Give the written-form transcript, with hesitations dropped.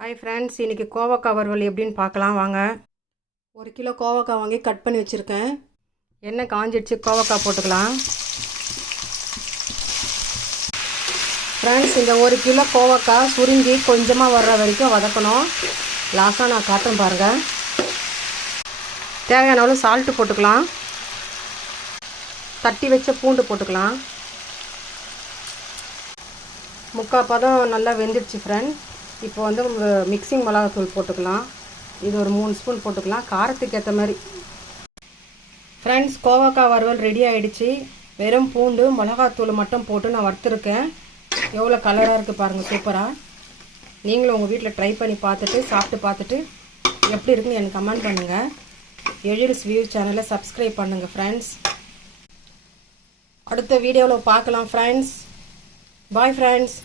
Hi friends, இன்றைக்கி கோவக்காய் வறுவல் எப்படின்னு பார்க்கலாம் வாங்க. 1 கிலோ கோவக்காய் வாங்கி கட் பண்ணி வச்சுருக்கேன். எண்ணெய் காஞ்சிடுச்சு, கோவக்காய் போட்டுக்கலாம். ஃப்ரெண்ட்ஸ், இந்த 1 கிலோ கோவக்காய் சுருங்கி கொஞ்சமாக வர்ற வரைக்கும் வதக்கணும். லாஸ்ட்டாக நான் காட்டுறேன் பாருங்கள். தேவையான அளவு சால்ட்டு போட்டுக்கலாம். தட்டி வச்ச பூண்டு போட்டுக்கலாம். முக்கால் பதம் நல்லா வெந்துடுச்சு ஃப்ரெண்ட். இப்போ வந்து மிக்சிங் மிளகாத்தூள் போட்டுக்கலாம். இது ஒரு 3 ஸ்பூன் போட்டுக்கலாம், காரத்துக்கு ஏற்ற மாதிரி. ஃப்ரெண்ட்ஸ், கோவக்காய் வறுவல் ரெடி ஆகிடுச்சு. வெறும் பூண்டு மிளகாத்தூள் மட்டும் போட்டு நான் வறுத்துருக்கேன். எவ்வளோ கலராக இருக்குது பாருங்கள், சூப்பராக. நீங்களும் உங்கள் வீட்டில் ட்ரை பண்ணி பார்த்துட்டு சாப்பிட்டு பார்த்துட்டு எப்படி இருக்குன்னு எனக்கு கமெண்ட் பண்ணுங்கள். எழில்ஸ் வியூ சேனலை சப்ஸ்கிரைப் பண்ணுங்கள் ஃப்ரெண்ட்ஸ். அடுத்த வீடியோவில் பார்க்கலாம் ஃப்ரெண்ட்ஸ். Bye friends.